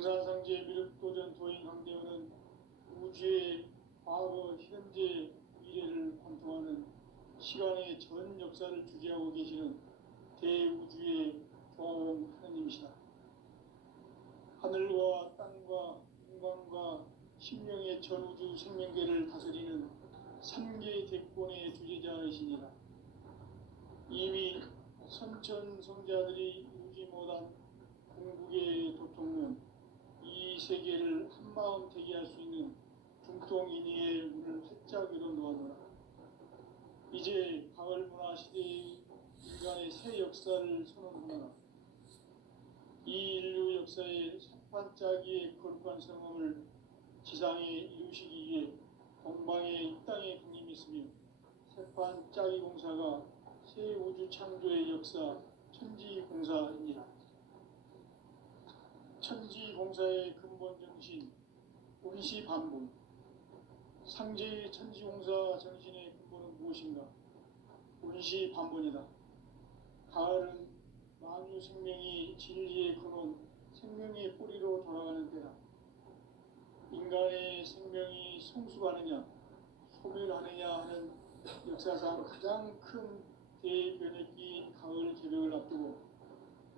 증산상제 미륵도전 도인 강대원은 우주의 과거, 현재, 미래를 관통하는 시간의 전 역사를 주재하고 계시는 대우주의 조화원 하느님이시다. 하늘과 땅과 인간과 심령의 전우주 생명계를 다스리는 삼계 대권의 주재자이시니라. 이미 선천성자들이 이루지 못한 궁극의 도통론, 이 세계를 한마음 되게 할 수 있는 중통인의의 문을 활짝 열어 놓아노라. 이제 가을 문화 시대의 인간의 새 역사를 선언하노라. 이 인류 역사의 첫 반짝이의 거룩한 성함을 지상에 이루시기 위해 동방에 이 땅에 국림이 있으며 새반짝이 공사가 새 우주 창조의 역사 천지공사이니라. 천지공사의 근본 정신 운시반본. 상제의 천지공사 정신의 근본은 무엇인가? 운시반본이다. 가을은 만유 생명이 진리의 근원, 생명의 뿌리로 돌아가는 때다. 인간의 생명이 성숙하느냐, 소멸하느냐 하는 역사상 가장 큰 대변혁기 가을 개벽을 앞두고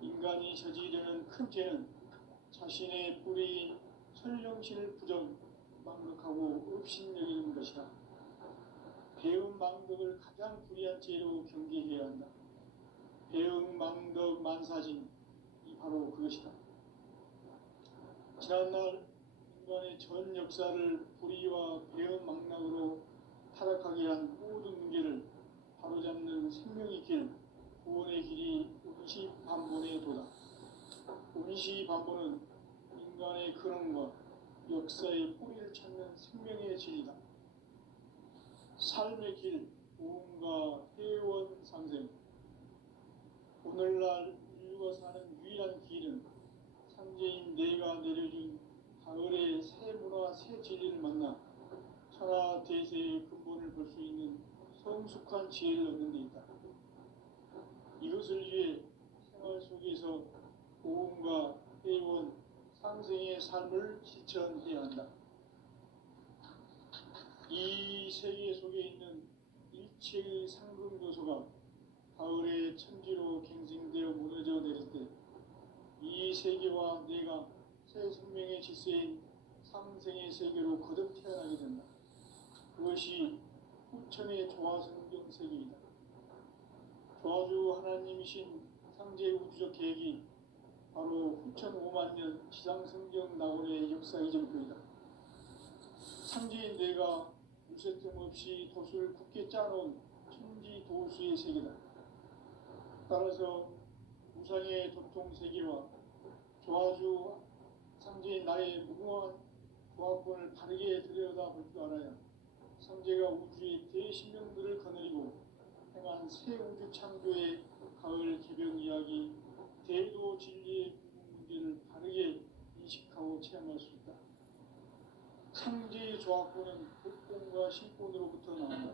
인간이 저지르는 큰 죄는 자신의 뿌리인 설령신을 망각하고 업신여기는 것이다. 배은 망덕을 가장 불의한 죄로 경계해야 한다. 배은 망덕 만사진이 바로 그것이다. 지난날 인간의 전 역사를 불의와 배은 망락으로 타락하게 한 모든 문제를 바로잡는 생명의 길, 구원의 길이 운시반본의 도다. 운시반본은 인간의 근원과 역사의 뿌리를 찾는 생명의 진리다. 삶의 길, 보험과 회원 상생. 오늘날 인류가 사는 유일한 길은 상제인 내가 내려준 가을의 새 문화, 새 진리를 만나 천하 대세의 근본을 볼 수 있는 성숙한 지혜를 얻는 데 있다. 이것을 위해 생활 속에서 보험과 회원, 상생의 삶을 실천해야 한다. 이 세계 속에 있는 일체의 상금 요소가 가을의 천지로 갱생되어 무너져 내릴 때 이 세계와 내가 새 생명의 질서인 상생의 세계로 거듭 태어나게 된다. 그것이 후천의 조화성경 세계이다. 조화주 하나님이신 상제 우주적 계획이 바로 후천 5만 년 지상성경 낙원의 역사 이전표이다. 상제인 내가 물새틈 없이 도수를 굳게 짜놓은 천지도수의 세계다. 따라서 우상의 도통세계와 조화주 상제인 나의 무궁한 조화권을 바르게 들여다볼 줄 알아야 상제가 우주의 대신령들을 거느리고 행한 새 우주 창조의 가을 개벽 이야기, 대도 진리의 궁극 문제를 바르게 인식하고 체험할 수 있다. 상제의 조화권은 복권과 신권으로부터 나온다.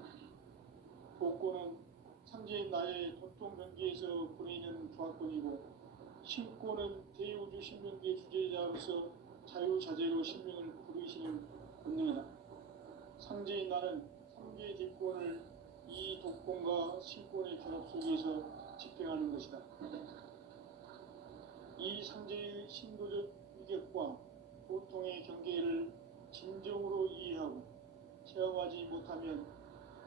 복권은 상제인 나의 도통변기에서 보내는 조화권이고, 신권은 대우주 신명계 주제자로서 자유자재로 신명을 부르시는 본능이다. 상제인 나는 삼계 뒷권을 이 독권과 신권의 결합 속에서 집행하는 것이다. 이 상제의 신도적 위격과 고통의 경계를 진정으로 이해하고 체험하지 못하면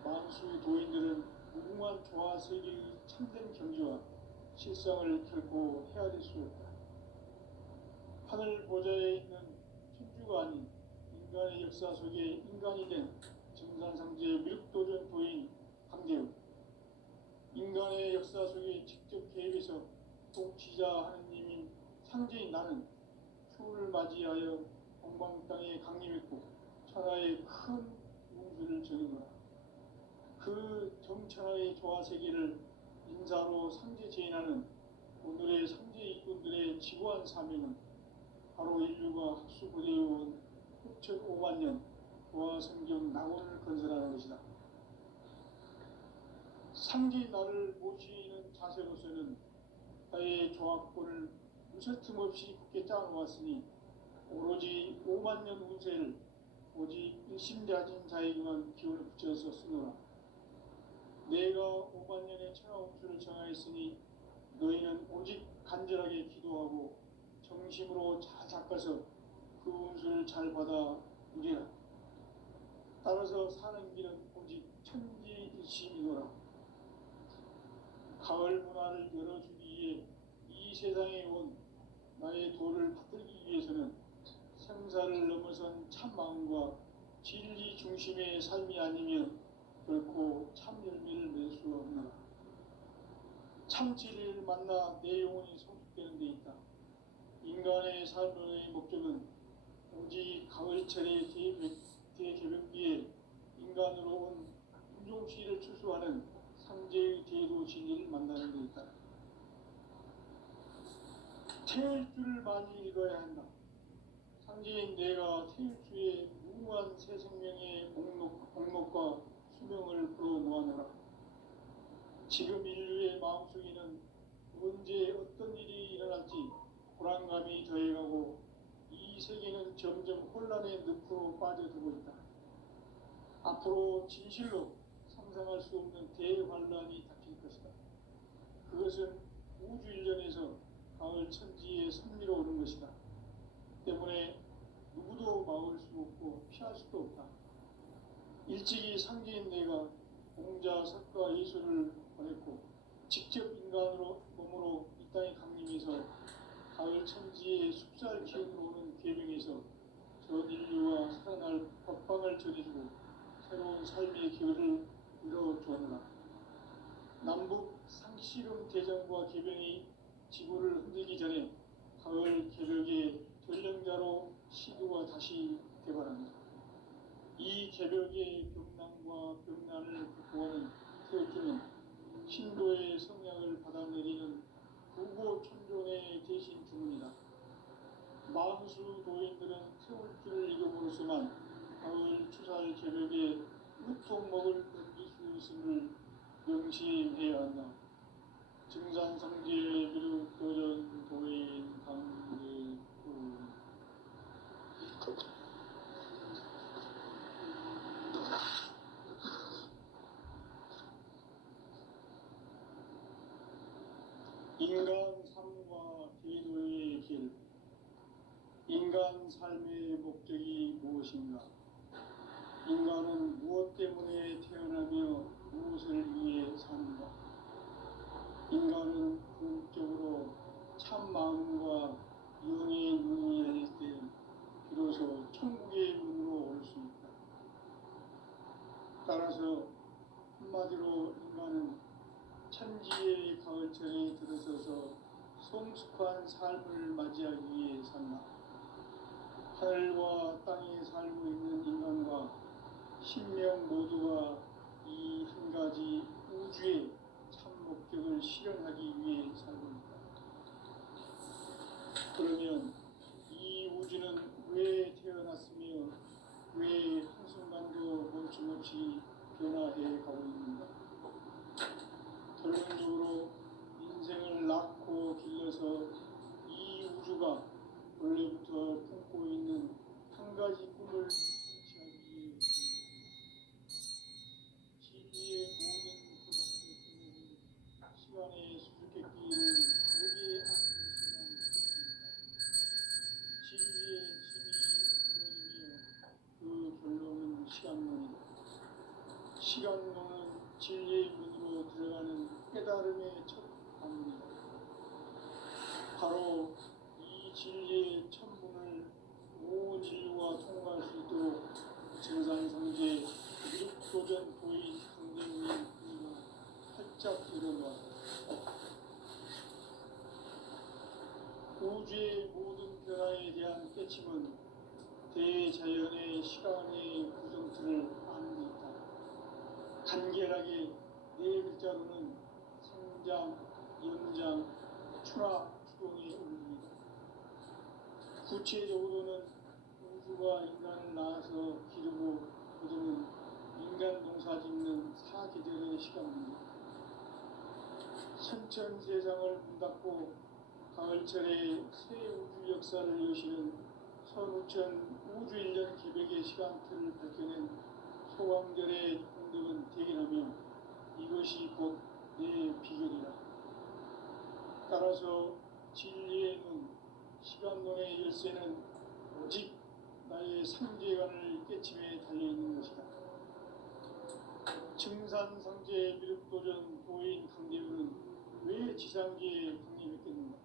만수 도인들은 무궁한 조화 세계의 참된 경지와 실상을 결코 헤아릴 수 없다. 하늘 보좌에 있는 천주가 아닌 인간의 역사 속에 인간이 된 증산상제 미륵도전 도인 강대우, 인간의 역사 속에 직접 개입해서 통치자 하느님인 상제인 나는 추를 맞이하여 동방 땅에 강림했고 천하의 큰 웅수를 적이노라. 그 정천하의 조화세계를 인사로 상제 제인하는 오늘의 상제 일꾼들의 지구한 사명은 바로 인류가 학수부대해온 후천 5만 년 조화성경 낙원을 건설하는 것이다. 상제인 나를 모시는 자세로서는 나의 조화권을 무설틈 없이 굳게 짜놓았으니 오로지 5만 년 운세를 오직 일심자진 자에게만 기운을 붙여서 쓰노라. 내가 5만 년의 천하운수를 정하였으니 너희는 오직 간절하게 기도하고 정심으로 잘 닦아서 그 운수를 잘 받아 누리라. 따라서 사는 길은 오직 천지일심이노라. 가을 문화를 열어주기 위해 이 세상에 온 나의 도를 받들기 위해서는 생사를 넘어선 참 마음과 진리 중심의 삶이 아니면 결코 참 열매를 맺을 수 없노라. 참 진리를 만나 내 영혼이 성숙되는 데 있다. 인간의 삶의 목적은 오직 가을철의 대개벽기에 인간으로 온 인종시를 추수하는 상제의 대도 진리를 만나는 데 있다. 태일주를 많이 읽어야 한다. 상제인 내가 태일주의 무한 새 생명의 목록과 수명을 풀어 모아놓으라. 지금 인류의 마음속에는 언제 어떤 일이 일어날지 불안감이 더해가고 이 세계는 점점 혼란의 늪으로 빠져들고 있다. 앞으로 진실로 상상할 수 없는 대환란이 닥칠 것이다. 그것은 우주 일련에서 가을 천지에 선미로 오는 것이다. 때문에 누구도 막을 수 없고 피할 수도 없다. 일찍이 상제인 내가 공자, 석가, 예술을 보냈고 직접 인간으로 몸으로 이 땅에 강림해서 가을 천지의 숲살 기운으로 오는 계명에서 전 인류와 살아날 법방을 전해주고 새로운 삶의 기회를 이뤄주었노라. 남북 상씨름 대전과 계병이 지구를 흔들기 전에 가을 개벽의 전령자로 시도가 다시 개발합니다. 이 개벽의 병난과 병난을 극복하는 태울주는 신도의 성향을 받아내리는 부고천존의 대신 주문이다. 만수 도인들은 태울주를 읽음으로써만 가을 추살 개벽의 무통목을 넘길 수 있음을 명심해야 한다. 증산성제 비록 도전 도인 강대구 인간 삶과 기도의 길. 인간 삶의 목적이 무엇인가? 인간은 무엇 때문에 태어나며 무엇을 위해 사는가? 인간은 궁극적으로 참 마음과 영의 눈이 열릴 때 비로소 천국의 문으로 올 수 있다. 따라서 한마디로 인간은 천지의 가을철에 들어서서 성숙한 삶을 맞이하기 위해 산다. 하늘과 땅에 살고 있는 인간과 신명 모두가 이 한 가지 우주의 참 목적을 실현하기 위해 살고 있다. 그러면 이 우주는 왜 태어났으며 왜 한순간도 멈춤없이 변화해 가고 있는가? 결론적으로 인생을 낳고 길러서 이 우주가 원래부터 품고 있는 한 가지 꿈을 성취하기 위해 진리의 모든 구속을 시간의 수수께끼를 다르게 안고 있어만 있습니다. 진리의 힘이 움직이며 그 결론은 시간론이다. 시간론은 진리의 문으로 들어가는 깨달음의 첫 방문이다. 바로 이 진리의 첫 문을 온 인류가 통과할 수 있도록 증산성제 육도전 도인 강대우의 의가 활짝 열어놓았다. 우주의 모든 변화에 대한 깨침은 대자연의 시간의 구성틀을 아는 데 있다. 간결하게 네 글자로는 생장, 연장, 추락, 추동이 올립니다. 구체적으로는 우주가 인간을 낳아서 기르고 거두는 인간 농사 짓는 사계절의 시간입니다. 선천 세상을 문 닫고 가을철에 새 우주 역사를 여시는 선우천 우주일년 기백의 시간표를 밝혀낸 소광절의 공덕은 대견하며 이것이 곧 내 비결이라. 따라서 진리의 눈, 시간론의 열쇠는 오직 나의 상제관을 깨침에 달려있는 것이다. 증산상제 미륵도전 도인 강대우는 왜 지상계에 강림했겠는가?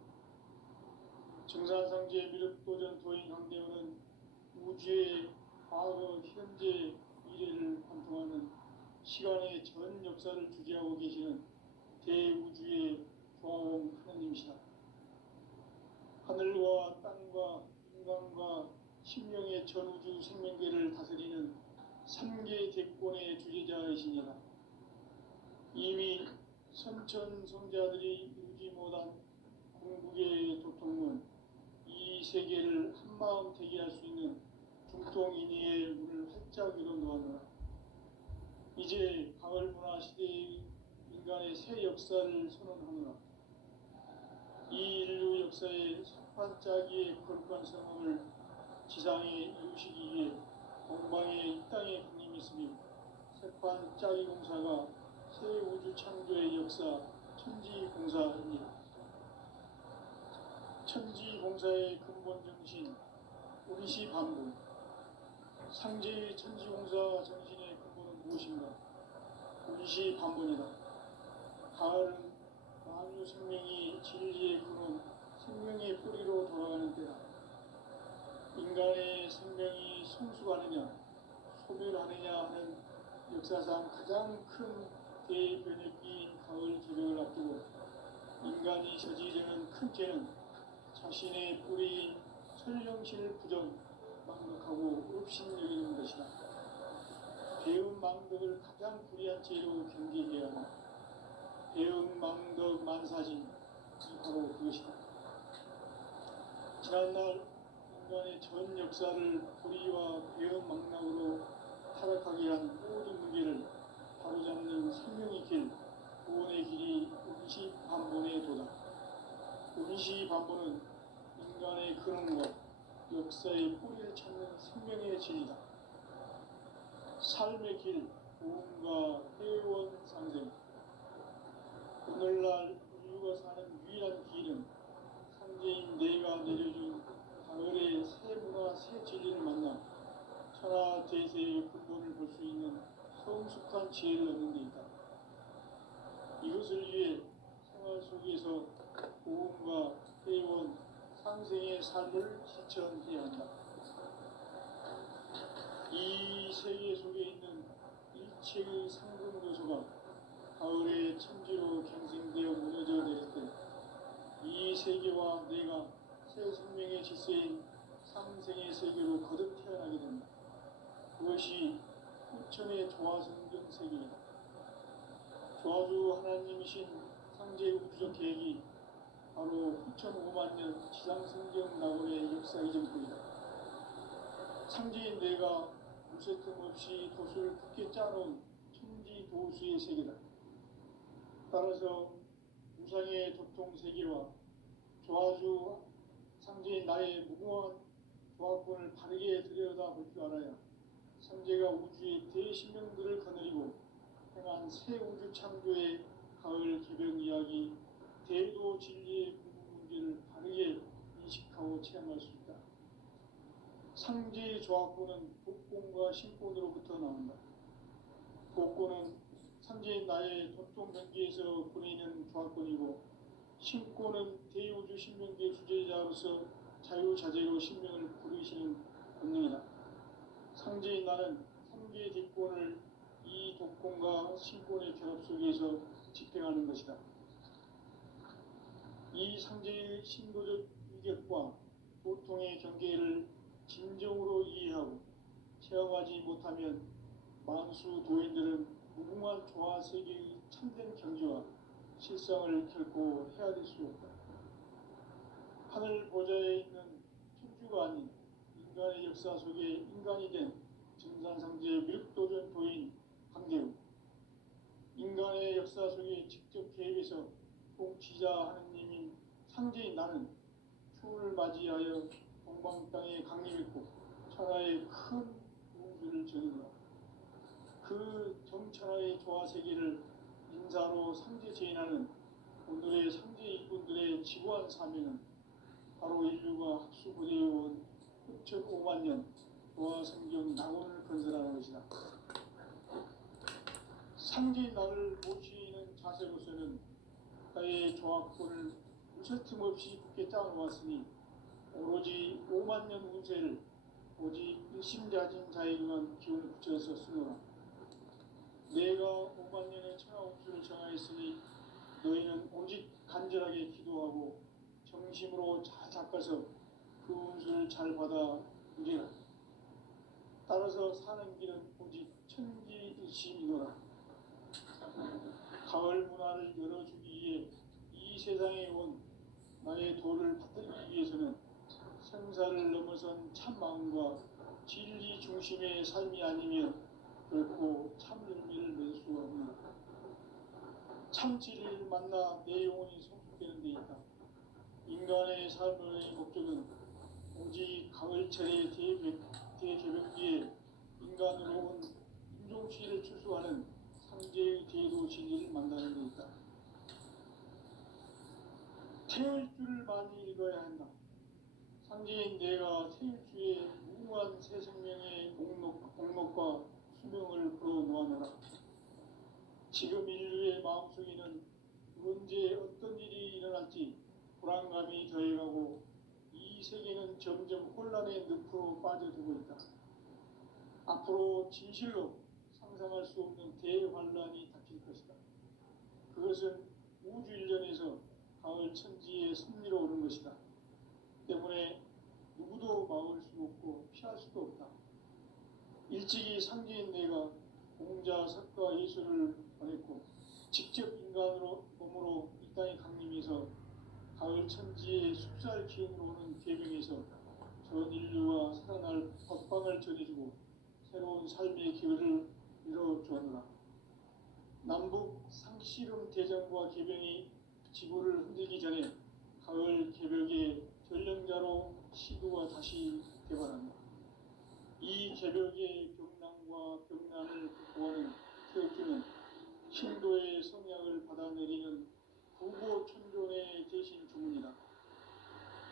증산상제 미륵도전 도인 강대우는 우주의 과거, 현재, 미래를 관통하는 시간의 전 역사를 주재하고 계시는 대우주의 조화원 하느님이시다. 하늘과 땅과 인간과 심령의 전우주 생명계를 다스리는 삼계 대권의 주제자이시니라. 이미 선천성자들이 이루지 못한 궁극의 도통문, 이 세계를 한마음 되게 할 수 있는 중통인의의 문을 활짝 열어놓았노라. 이제 가을 문화 시대의 인간의 새 역사를 선언하노라. 이 인류 역사의 석판짜기의 거룩한 성함을 지상에 이루시기 위해 동방의 이 땅에 강림했으며 석판짜기 공사가 새 우주 창조의 역사 천지공사입니다. 천지공사의 근본 정신 오리시 반본, 상제의 천지공사 정신의 근본은 무엇인가? 오리시 반본이다. 가을은 만유 생명이 진리의 근원, 생명의 뿌리로 돌아가는 때다. 인간의 생명이 성숙하느냐, 소멸하느냐 하는 역사상 가장 큰 대변혁기인 가을 기백을 앞두고 인간이 저지르는 큰 죄는 자신의 뿌리인 설령실 부정, 망덕하고 업신여기는 것이다. 배은 망덕을 가장 불의한 죄로 경계해야 한다. 배은 망덕 만사진, 이 바로 그것이다. 지난날 인간의 전 역사를 불의와 배은 망락으로 타락하게 한 모든 문제를 바로잡는 생명의 길, 구원의 길이 운시 반본에 도다. 운시 반본은 인간의 근원과 역사의 뿌리를 찾는 생명의 진리다. 삶의 길, 구원과 회원 상생. 오늘날 인류가 사는 유일한 길은 상제인 내가 내려준 가을의 새 문화, 새 진리를 만나 천하 대세의 근본을 볼 수 있는 성숙한 지혜를 얻는 데 있다. 이것을 위해 생활 속에서 고음과 회원, 상생의 삶을 실천해야 한다. 이 세계 속에 있는 일체의 상금 요소가 가을의 천지로 갱생되어 무너져 내릴 때 이 세계와 내가 새 생명의 질서인 상생의 세계로 거듭 태어나게 된다. 그것이 후천의 조화성경 세계이다. 조화주 하나님이신 상제 우주적 계획이 바로 후천 5만년 지상성경 낙원의 역사 이전뿐이다. 상제인 내가 무쇠 틈 없이 도수를 굳게 짜놓은 천지 도수의 세계다. 따라서 무상의 도통 세계와 조화주 상제인 나의 무궁한 조화권을 바르게 들여다볼 줄 알아야 상제가 우주의 대신명들을 거느리고 행한 새 우주 창조의 가을 개벽 이야기, 대도 진리의 궁극 문제를 바르게 인식하고 체험할 수 있다. 상제의 조화권은 복권과 신권으로부터 나온다. 복권은 상제인 나의 도통 경계에서 보내는 조화권이고, 신권은 대우주 신명계 주제자로서 자유자재로 신명을 부르시는 권능이다. 상제인 나는 3개의 뒷권을 이 독권과 신권의 결합 속에서 집행하는 것이다. 이 상제의 신도적 위격과 도통의 경계를 진정으로 이해하고 체험하지 못하면 만수 도인들은 무궁한 조화 세계의 참된 경지와 실상을 결코 헤아릴 수 없다. 하늘 보좌에 있는 천주가 아닌 인간의 역사 속에 인간이 된 증산상제 미륵도전 도인 강대우, 인간의 역사 속에 직접 개입해서 통치자 하느님인 상제인 나는 추운을 맞이하여 동방 땅에 강림했고 천하의 큰 우주를 전이노라. 그 정천하의 조화 세계를 인사로 상제 제인하는 오늘의 상제 일꾼들의 지구한 사명은 바로 인류가 학수고대해온 6,500만 년 조화 성경 낙원을 건설하는 것이다. 상제의 나를 모시는 자세로서는 나의 조합권을 무쇠틈 없이 굳게 짜놓았으니 오로지 5만 년 운세를 오직 일심자진 자에게만 기운을 붙여서 쓰노라. 내가 5만 년의 천하 운수를 정하였으니 너희는 오직 간절하게 기도하고 정심으로 잘 닦아서 그 운수를 잘 받아 누리라. 따라서 사는 길은 오직 천지일심이노라. 가을 문화를 열어주기 위해 이 세상에 온 나의 도를 받들기 위해서는 생사를 넘어선 참 마음과 진리 중심의 삶이 아니면 결코 참 열매를 맺을 수가 없는 참 진리를 만나 내 영혼이 성숙되는 데 있다. 인간의 삶의 목적은 오직 가을철의 대개벽기에 인간으로 온 인종시를 출소하는 상제의 제도 진리를 만나는 데 있다. 태울 줄을 많이 읽어야 한다. 상제인 내가 태일주의 무궁한 새 생명의 목록과 수명을 풀어놓아노라. 지금 인류의 마음속에는 언제 어떤 일이 일어날지 불안감이 더해가고 이 세계는 점점 혼란의 늪으로 빠져들고 있다. 앞으로 진실로 상상할 수 없는 대환란이 닥칠 것이다. 그것은 우주 일련에서 가을 천지의 섭리로 오는 것이다. 때문에 누구도 막을 수 없고 피할 수도 없다. 일찍이 상제인 내가 공자, 석가, 예수를 보냈고 직접 인간으로 몸으로 이 땅에 강림해서 가을 천지의 숲살 기운으로 오는 계명에서 전 인류와 살아날 법방을 전해주고 새로운 삶의 기회를 이뤄주었노라. 남북 상씨름 대전과 계병이 지구를 흔들기 전에 가을 개벽의 전령자로 시도가 다시 개발한다. 이 개벽의 병난과 병난을 극복하는 태극기는 신도의 성약을 받아내리는 부고천존의 대신 주문이다.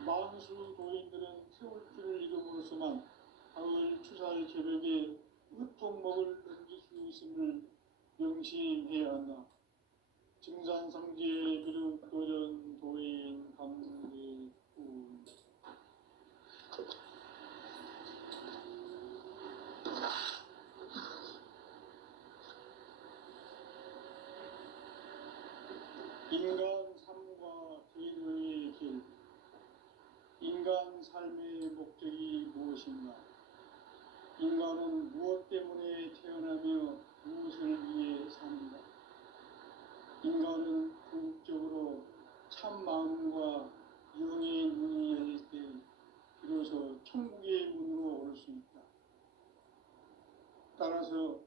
만수 도인들은 태울 줄을 이름으로서만 가을 추살 개벽에 으통먹을 넘길 수 있음을 명심해야 한다. 증산상제 비륵도전 도인 강대군 인간 삶과 제도의 길. 인간 삶의 목적이 무엇인가? 인간은 무엇 때문에 태어나며 무엇을 위해 사는가? 인간은 궁극적으로 참 마음과 영의 문이 열릴 때 비로소 천국의 문으로 올 수 있다. 따라서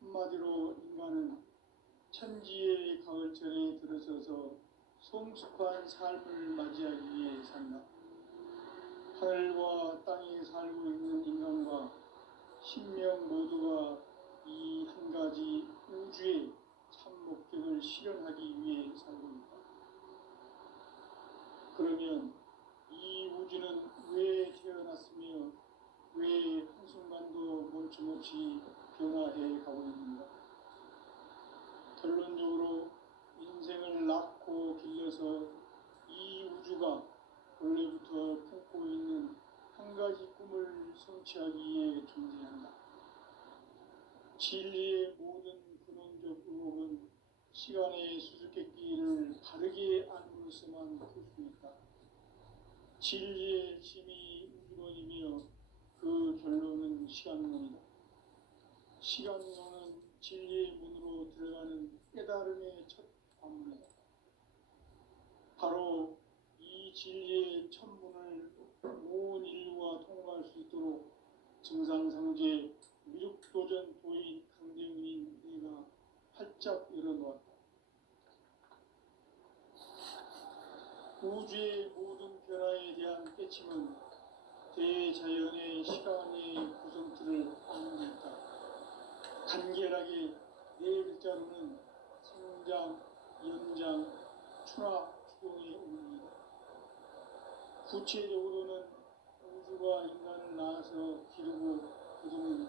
한마디로 인간은 천지의 가을철에 들어서서 성숙한 삶을 맞이하기 위해 산다. 하늘과 땅에 살고 있는 인간과 신명 모두가 이 한 가지 우주의 참 목적을 실현하기 위해 살고 있다. 그러면 이 우주는 왜 태어났으며 왜 한순간도 멈춤없이 변화해 가고 있는가? 결론적으로 인생을 낳고 길러서 이 우주가 원래부터 품고 있는 한 가지 꿈을 성취하기 위해 존재한다. 진리의 모든 근원적 의혹은 시간의 수수께끼를 바르게 알므로서만 풀 수 있다. 진리의 힘이 우주론이며 그 결론은 시간론이다. 시간론은 진리의 문으로 들어가는 깨달음의 첫 관문이다. 바로 이 진리의 첫 문을 온 인류가 통과할 수 있도록 증상상제 미륵도전 도인 강대훈인 내가 활짝 열어놓았다. 우주의 모든 변화에 대한 깨침은 대자연의 시간의 구성틀을 이루고 간결하게 네 글자로는 생장, 연장, 추나 추동의 의미입니다. 구체적으로는 우주가 인간을 낳아서 기르고 거두는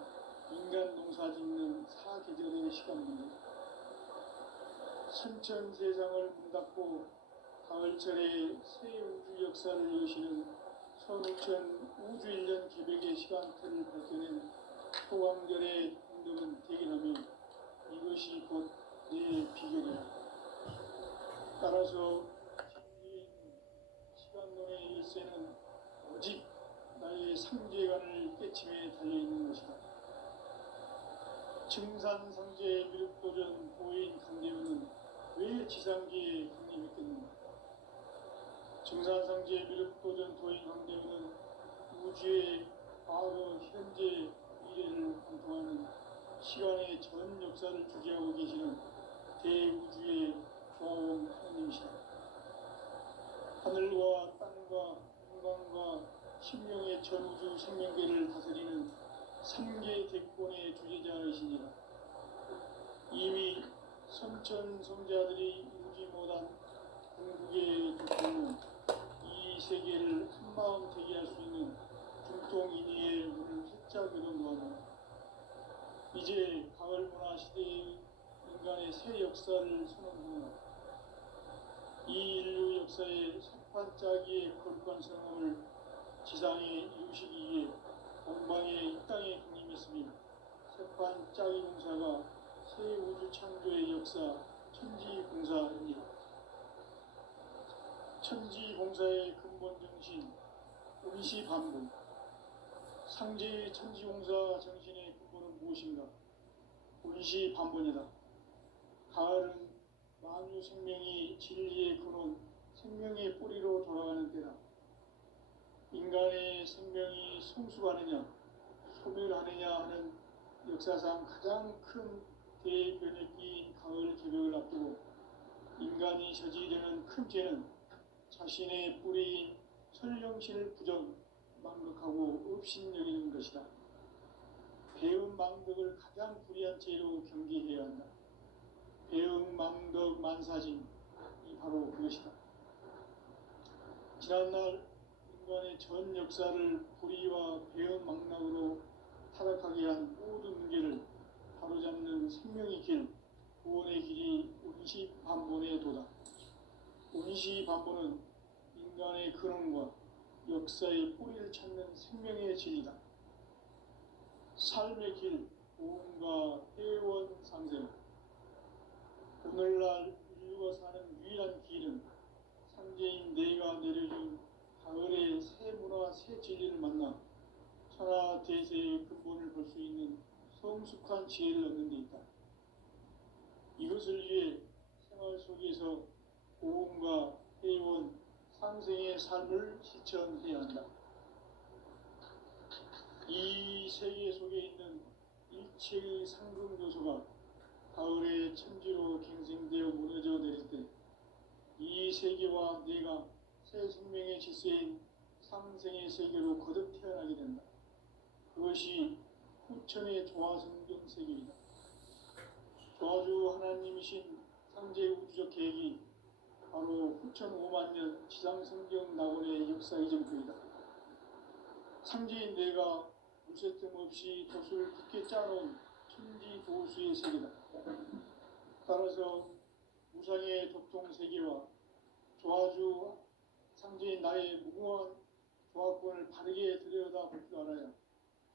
인간 농사 짓는 사계절의 시간입니다. 선천세상을 문닫고 가을철에 새 우주 역사를 여시는 선우천 우주일년 개백의 시간틀을 밝혀낸 소강절의 행동은 대견하며 이것이 곧 내 비결이다. 따라서 신비인 시간론의 일세는 오직 나의 상제관을 깨침에 달려있는 것이다. 증산상제의 미륵도전 보인 강대우는 왜 지상기에 강림했겠는가? 증산상제의 미륵도전 도인 강대우는 우주의 과거, 현재, 미래를 관통하는 시간의 전 역사를 주재하고 계시는 대우주의 조화원 하나님이시다. 하늘과 땅과 인간과 심령의 전우주 생명계를 다스리는 삼계 대권의 주제자이시니라. 이미 선천성자들이 이루지 못한 궁극의 조건은 이 세계를 한마음 되게 할 수 있는 중통인의의 문을 활짝 열어놓았다. 이제 가을 문화 시대의 인간의 새 역사를 선언하노라. 이 인류 역사의 첫 반짝이의 거룩한 성함을 지상에 이루시기 위해 본방에 이 땅에 강림했으며 첫 반짝이 공사가 새 우주 창조의 역사 천지공사입니다. 천지공사의 근본 정신 운시반복. 상제의 천지공사 정신의 근본은 무엇인가? 운시반복이다. 가을은 만유 생명이 진리의 근원, 생명의 뿌리로 돌아가는 때다. 인간의 생명이 성숙하느냐, 소멸하느냐 하는 역사상 가장 큰 대변혁기인 가을 개벽을 앞두고 인간이 저지르는 큰 죄는 자신의 뿌리인 설령신을 부정, 망극하고 업신여기는 것이다. 배은 망덕을 가장 불의한 죄로 경계해야 한다. 배은 망덕 만사진이 바로 그것이다. 지난날 인간의 전 역사를 불의와 배은 망락으로 타락하게 한 모든 문제를 바로잡는 생명의 길, 구원의 길이 운시반본의 도다. 운시반본은 인간의 근원과 역사의 뿌리를 찾는 생명의 진리다. 삶의 길, 보험과 회원 상생. 오늘날 인류가 사는 유일한 길은 상제인 내가 내려준 가을의 새 문화, 새 진리를 만나 천하 대세의 근본을 볼 수 있는 성숙한 지혜를 얻는 데 있다. 이것을 위해 생활 속에서 보험과 회원, 상생의 삶을 실천해야 한다. 이 세계 속에 있는 일체의 상금 요소가 가을의 천지로 갱생되어 무너져 내릴 때 이 세계와 내가 새 생명의 질서인 상생의 세계로 거듭 태어나게 된다. 그것이 후천의 조화성경 세계이다. 조화주 하나님이신 상제 우주적 계획이 바로 후천 5만년 지상성경 낙원의 역사 이전표이다. 상제인 내가 물새 틈 없이 돛을 굳게 짜놓은 천지도수의 세계다. 따라서 무상의 도통세계와 조화주 상제인 나의 무궁한 조화권을 바르게 들여다볼 줄 알아야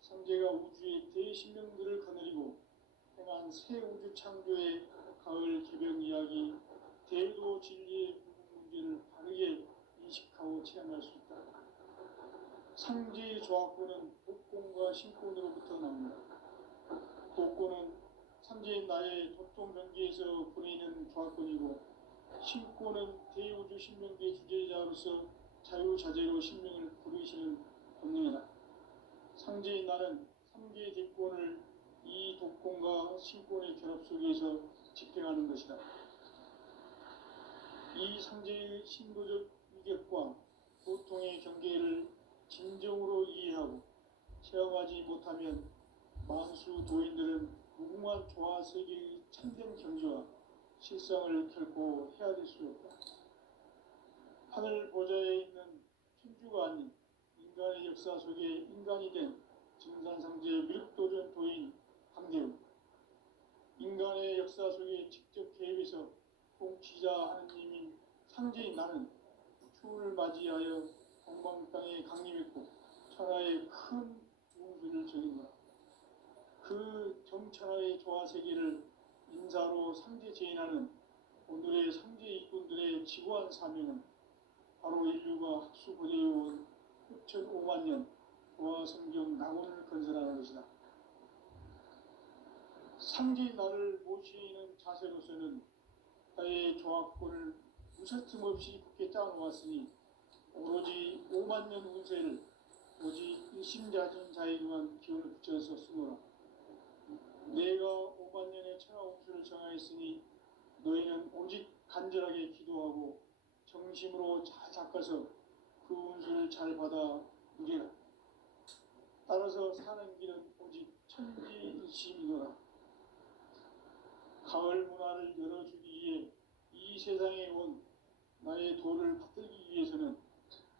상제가 우주의 대신령들을 거느리고 행한 새 우주 창조의 가을 개벽 이야기, 대도 진리의 부분 문제를 바르게 인식하고 체험할 수 있다. 상제의 조화권은 복권과 신권으로부터 나온다. 복권은 상제인 나의 도통변기에서 보내는 조화권이고, 신권은 대우주 신명계 주제자로서 자유자재로 신명을 부르시는 본능이다. 상제인 나는 3개의 대권을 이 독권과 신권의 결합 속에서 집행하는 것이다. 이 상제의 신도적 위격과 보통의 경계를 진정으로 이해 만수 도인들은 무궁한 조화 세계의 참된 경지와 실상을 결코 헤아릴 수 없다. 하늘 보좌에 있는 천주가 아닌 인간의 역사 속에 인간이 된 증산상제 미륵도전 도인 강대우, 인간의 역사 속에 직접 개입해서 통치자 하느님인 상제인 나는 추운을 맞이하여 동방 땅에 강림했고 천하의 큰 운수를 정인다. 그 정천하의 조화세계를 인사로 상제 제인하는 오늘의 상제 일꾼들의 지구한 사명은 바로 인류가 학수고대해온 6,500만 년 조화성경 낙원을 건설하는 것이다. 상제인 나를 모시는 자세로서는 나의 조합권을 무설틈 없이 굳게 짜놓았으니 오로지 5만 년 운세를 오직 일심자진 자에게만 기운을 붙여서 쓰노라. 내가 5만 년의 천하 운수를 정하였으니 너희는 오직 간절하게 기도하고 정심으로 잘 닦아서 그 운수를 잘 받아 누리라. 따라서 사는 길은 오직 천지일심이노라. 가을 문화를 열어주기 위해 이 세상에 온 나의 도를 받들기 위해서는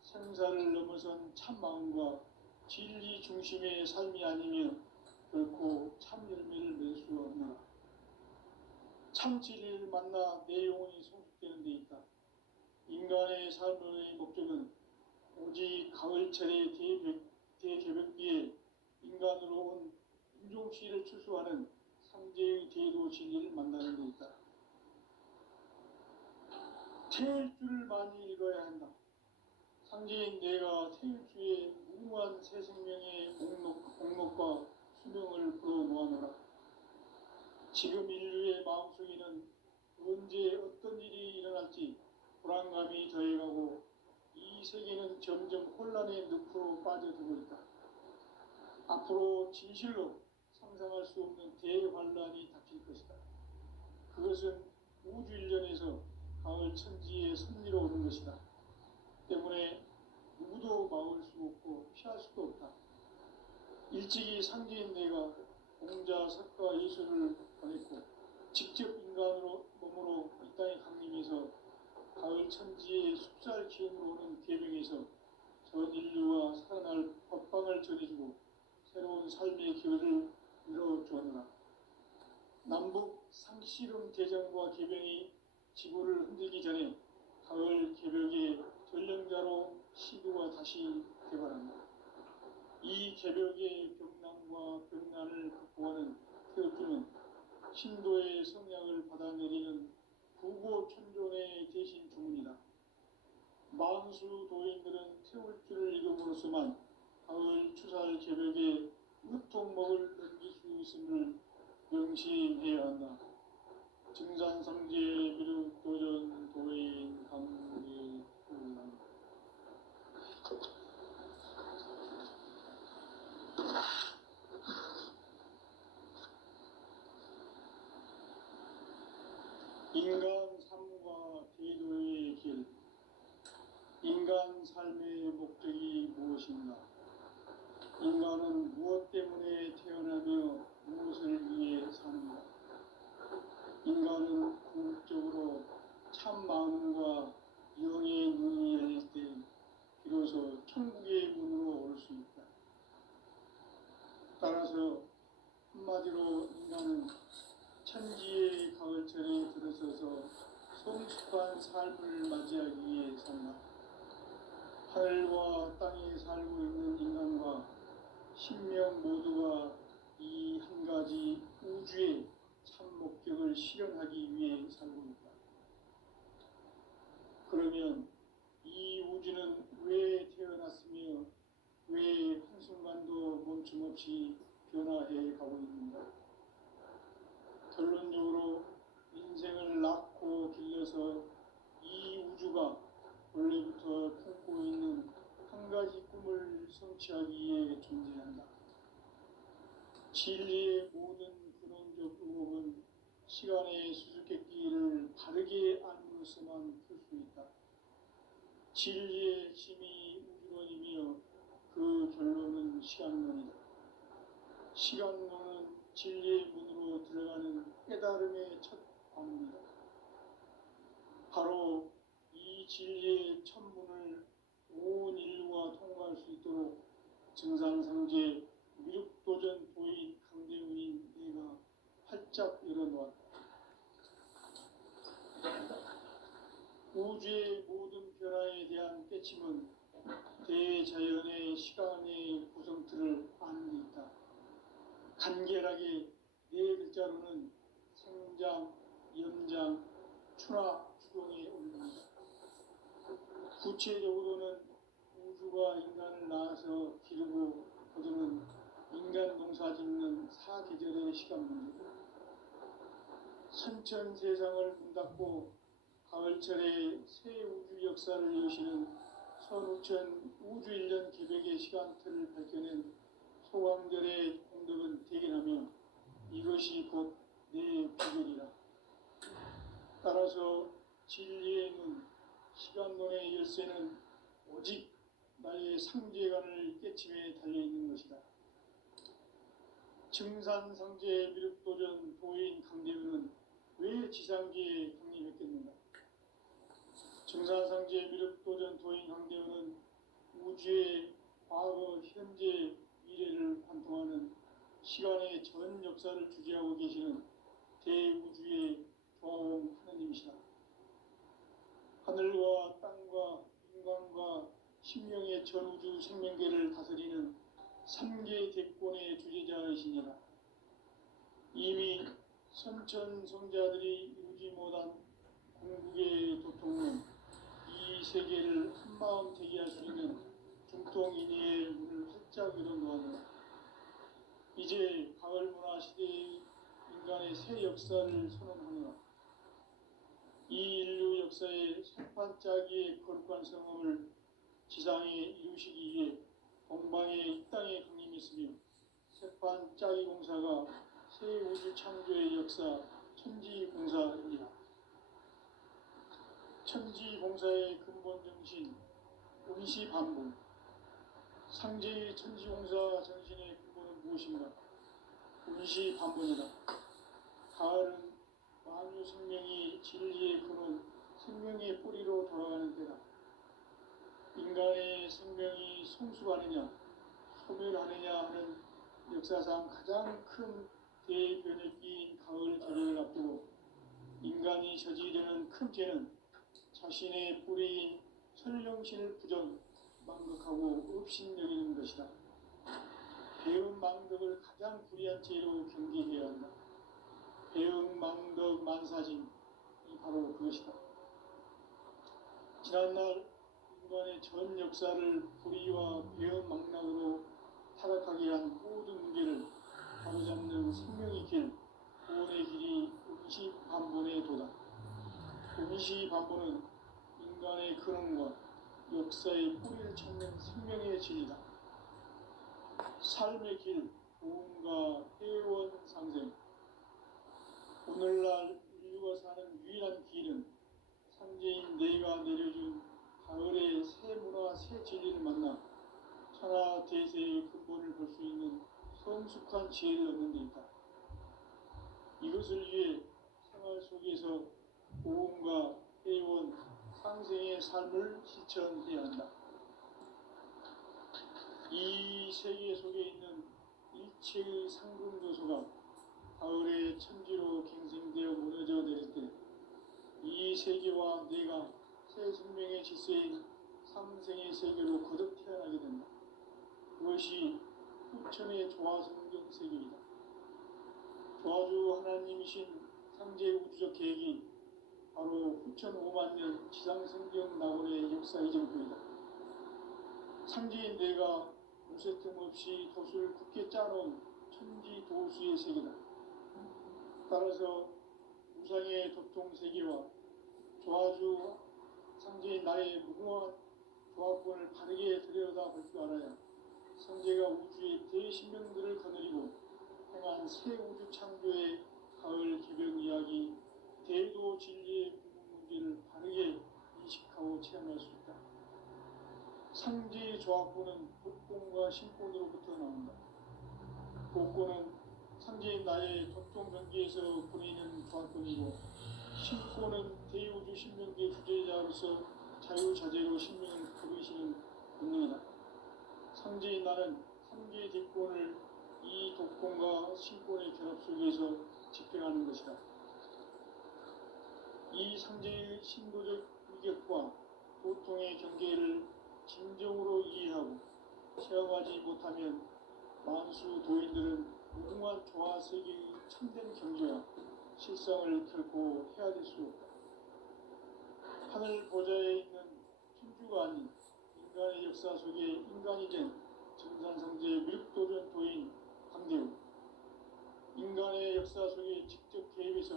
생사를 넘어선 참 마음과 진리 중심의 삶이 아니면 결코 참 열매를 맺을 수 없노라. 참 진리를 만나 내 영혼이 성숙되는 데 있다. 인간의 삶의 목적은 오직 가을철의 대개벽기에 인간으로 온 인종시를 추수하는 상제의 대도 진리를 만나는 데 있다. 태일주를 많이 읽어야 한다. 상제인 내가 태일주의 무궁한 새 생명의 목록과 수명을 불어모아노라. 지금 인류의 마음속에는 언제 어떤 일이 일어날지 불안감이 더해가고 이 세계는 점점 혼란의 늪으로 빠져들고 있다. 앞으로 진실로 상상할 수 없는 대환란이 닥칠 것이다. 그것은 우주 일련에서 가을 천지의 섭리로 오는 것이다. 때문에 누구도 막을 수 없고 피할 수도 없다. 일찍이 상제인 내가 공자, 석가, 예수를 보냈고 직접 인간으로 몸으로 이 땅에 강림해서 가을 천지의 숲살 기운으로 오는 계명에서 전 인류와 살아날 법방을 전해주고 새로운 삶의 기회를 이뤄주었노라. 남북 상씨름 대전과 개병이 지구를 흔들기 전에 가을 개벽의 전령자로 시구가 다시 개발한다. 이 개벽의 병난과 병난을 극복하는 태극주는 신도의 성약을 받아내리는 구고천존의 대신 주문이다. 만수 도인들은 태울주를 읽음으로써만 가을 추살 개벽에 으통목을 넘길 수 있음을 명심해야 한다. 증산상제 미륵도전 도인 강제훈. 인간 삶과 제도의 길. 인간 삶의 목적이 무엇인가? 인간은 무엇 때문에 태어나며 무엇을 위해 사는가? 인간은 궁극적으로 참 마음과 영의 눈이 열릴 때 비로소 천국의 문으로 올 수 있다. 따라서 한마디로 인간은 천지의 가을철에 들어서서 성숙한 삶을 맞이하기 위해 산다. 하늘과 땅에 살고 있는 인간과 신명 모두가 이 한 가지 우주의 참 목적을 실현하기 위해 살고 있다. 그러면 이 우주는 왜 태어났으며 왜 한순간도 멈춤없이 변화해 가고 있는가? 결론적으로 인생을 낳고 길러서 이 우주가 원래부터 품고 있는 한 가지 꿈을 성취하기 위해 존재한다. 진리의 모든 근원적 의혹은 시간의 수수께끼를 바르게 알므로써만 풀 수 있다. 진리의 핵심이 우주론이며 그 결론은 시간론이다. 시간론은 진리의 문으로 들어가는 깨달음의 첫 관문이다. 바로 이 진리의 첫 문을 온 인류가 통과할 수 있도록 증산상제 미륵도전 도인 강대훈인 내가 활짝 열어놓았다. 우주의 모든 변화에 대한 깨침은 대자연의 시간의 구성틀을 아는 데 있다. 간결하게 네 글자로는 생장, 연장, 추나 추동에 올립니다. 구체적으로는 우주가 인간을 낳아서 기르고 거두는 인간 농사 짓는 사계절의 시간 문제고, 선천 세상을 문 닫고 가을철에 새 우주 역사를 여시는 선우천 우주 1년 개백의 시간틀을 밝혀낸 소광절의 공덕은 대견하며 이것이 곧 내 비결이라. 따라서 진리의 눈, 시간론의 열쇠는 오직 나의 상제관을 깨침에 달려있는 것이다. 증산상제 미륵도전 도인 강대훈은 왜 지상계에 강림했겠는가? 증산상제 미륵도전 도인 강대훈은 우주의 과거, 현재, 미래를 관통하는 시간의 전 역사를 주재하고 계시는 대우주의 조화원 하느님이시다. 하늘과 땅과 인간과 신명의 전우주 생명계를 다스리는 3계 대권의 주재자이시니라. 이미 선천성자들이 이루지 못한 궁극의 도통은 이 세계를 한마음 되게 할 수 있는 중통인의의 문을 활짝 열어놓았노라. 이제 가을 문화 시대의 인간의 새 역사를 선언하노라. 이 인류 역사의 새판짜기의 거룩한 성험을 지상에 이루시기 위해 동방의 이 땅에 강림했으며, 새판짜기 공사가 새 우주 창조의 역사 천지공사입니다. 천지공사의 근본 정신 운시반복. 상제의 천지공사 정신의 근본은 무엇인가? 운시반복이다. 가을은 만유 생명이 진리의 근원, 생명의 뿌리로 돌아가는 때다. 인간의 생명이 성숙하느냐, 소멸하느냐 하는 역사상 가장 큰 대변혁기인 가을 개백을 앞두고 인간이 저지르는 큰 죄는 자신의 뿌리인 설령신을 부정, 망극하고 업신여기는 것이다. 배은 망덕을 가장 불의한 죄로 경계해야 한다. 배은 망덕 만사징이 바로 그것이다. 지난날 인간의 전 역사를 불의와 배은 망락으로 타락하게 한 모든 문제를 바로잡는 생명의 길, 구원의 길이 운시반본의 도다. 운시반본은 인간의 근원과 역사의 뿌리를 찾는 생명의 진리다. 삶의 길, 도움과 회원 상생. 오늘날 인류가 사는 유일한 길은 상제인 내가 내려준 가을의 새 문화, 새 진리를 만나 천하 대세의 근본을 볼 수 있는 성숙한 지혜를 얻는 데 있다. 이것을 위해 생활 속에서 도움과 회원, 상생의 삶을 실천해야 한다. 이 세계 속에 있는 일체의 상금 요소가 가을의 천지로 갱생되어 무너져 내릴 때 이 세계와 내가 새 생명의 질서인 상생의 세계로 거듭 태어나게 된다. 그것이 후천의 조화성경 세계이다. 조화주 하나님이신 상제 우주적 계획이 바로 후천 5만 년 지상성경 낙원의 역사 이정표이다. 상제인 내가 무쇠틈 없이 돛을 굳게 짜놓은 천지 도수의 세계다. 따라서 우상의 도통 세계와 조화주 상제인 나의 무궁한 조합권을 바르게 들여다볼 줄 알아야 상제가 우주의 대신명들을 거느리고 행한 새 우주 창조의 가을 개벽 이야기, 대도 진리의 궁극 문제를 바르게 인식하고 체험할 수 있다. 상제의 조합권은 복권과 신권으로부터 나온다. 복권은 상제인 나의 전통 경기에서 보내는 조합권이고 신권은 대우주 신명계 주제자로서 자유자재로 신명을 부르시는 본능이다. 상제인 나는 3개 대권을 이 독권과 신권의 결합 속에서 집행하는 것이다. 이 상제의 신도적 위격과 도통의 경계를 진정으로 이해하고 체험하지 못하면 만수 도인들은 무궁한 조화 세계의 참된 경지와 실상을 결코 헤아릴 수 없다. 하늘 보좌에 있는 천주가 아닌 인간의 역사 속에 인간이 된 정산상제 미륵도전 도인 강대우, 인간의 역사 속에 직접 개입해서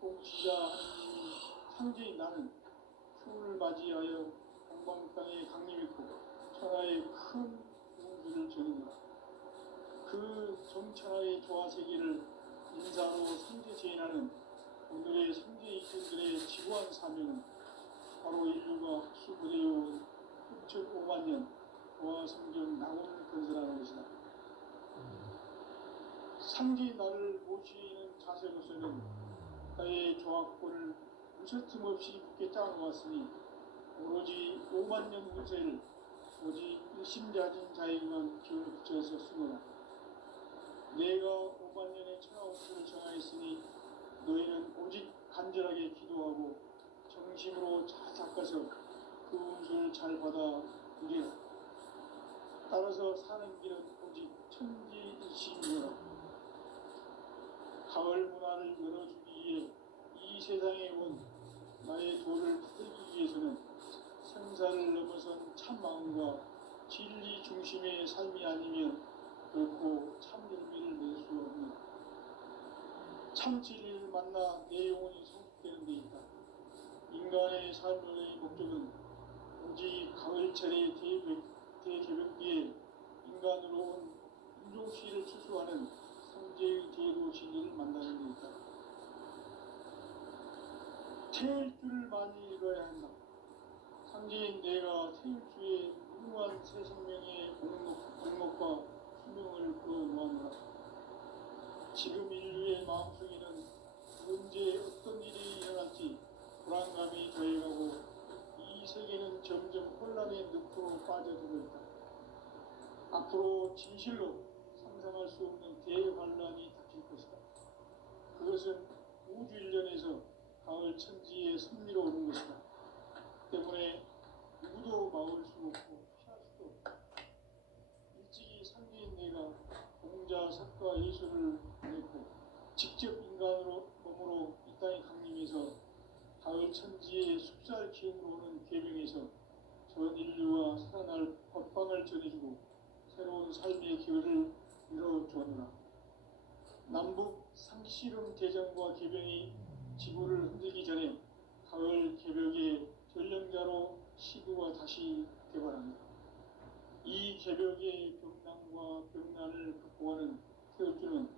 공치자 하느님이 상제인 나는 추운을 맞이하여 동방 땅에 강림했고 천하의 큰 우주를 전했다. 그 정천하의 조화 세계를 인사로 상제 제인하는 오늘의 상제 이천들의 지구한 사명은 바로 인류가 수부대해온 6,500만 년 조화 성경 낙원 건설하는 것이다. 상제인 나를 모시는 자세로서는 나의 조합권을 무설틈 없이 굳게 짜놓았으니 오로지 5만 년 운세를 오직 일심자진 자에게만 기운을 붙여서 쓰노라. 내가 5만 년의 천하 운수를 정하였으니 너희는 오직 간절하게 기도하고 정심으로 잘 닦아서 그 운수를 잘 받아 누리라. 따라서 사는 길은 오직 천지일심이라. 가을 문화를 열어주기 위해 이 세상에 온 나의 도를 받들기 위해서는 생사를 넘어선 참 마음과 진리 중심의 삶이 아니면 결코 참 열매를 낼 수 없는 참 진리를 만나 내 영혼이 성숙되는 데 있다. 인간의 삶의 목적은 오직 가을철의 대개벽기에 인간으로 온 인종시를 추수하는 성제의 대도 진리를 만나는 데 있다. 태일주를 많이 읽어야 한다. 상제인 내가 태일주의 무궁한 새 생명의 공목과 수명을 끌어놓았노라. 지금 인류의 마음속에는 언제 어떤 일이 일어날지 불안감이 더해가고 이 세계는 점점 혼란의 늪으로 빠져들고 있다. 앞으로 진실로 상상할 수 없는 대환란이 닥칠 것이다. 그것은 우주 일련에서 가을 천지의 섭리로 오는 것이다. 때문에 누구도 막을 수 없고 피할 수도 없다. 일찍이 상제인 내가 공자, 석가, 예술을 냈고 직접 인간으로 몸으로 이 땅에 강림해서 가을 천지의 숲살 기운으로 오는 계명에서 전 인류와 살아날 법방을 전해주고 새로운 삶의 기회를 이뤄주었노라. 남북 상씨름 대전과 개병이 지구를 흔들기 전에 가을 개벽의 전령자로 시구가 다시 개발합니다. 이 개벽의 병난과 병난을 극복하는 태울주는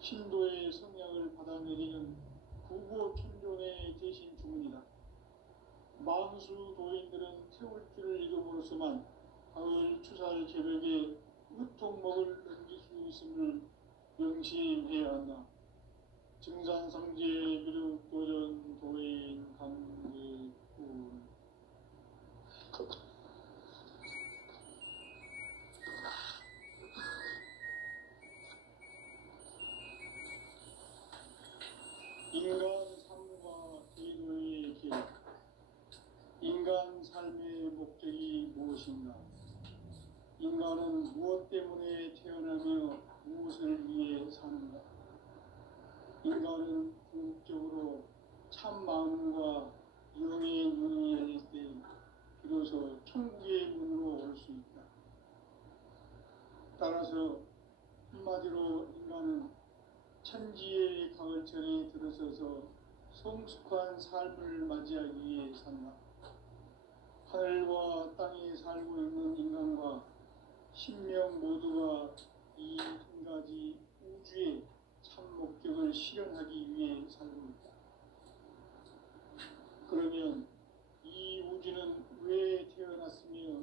신도의 성약을 받아내리는 구고천존의 대신 주문이다. 만수 도인들은 태울주를 읽음으로써만 가을 추살 개벽에 으통먹을 넘길 수 있음을 명심해야 한다. 증산상제 미륵도전 도인 강대군. 인간 삶과 제도의 길. 인간 삶의 목적이 무엇인가? 인간은 무엇 때문에 태어나며 무엇을 위해 사는가? 인간은 궁극적으로 참 마음과 영의 눈이 열릴 때 비로소 천국의 문으로 올 수 있다. 따라서 한마디로 인간은 천지의 가을철에 들어서서 성숙한 삶을 맞이하기 위해 산다. 하늘과 땅에 살고 있는 인간과 신명 모두가 이 한 가지 우주의 참 목적을 실현하기 위해 살고 있다. 그러면 이 우주는 왜 태어났으며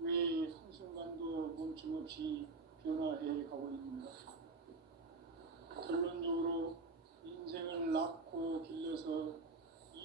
왜 한순간도 멈춤없이 변화해 가고 있는가?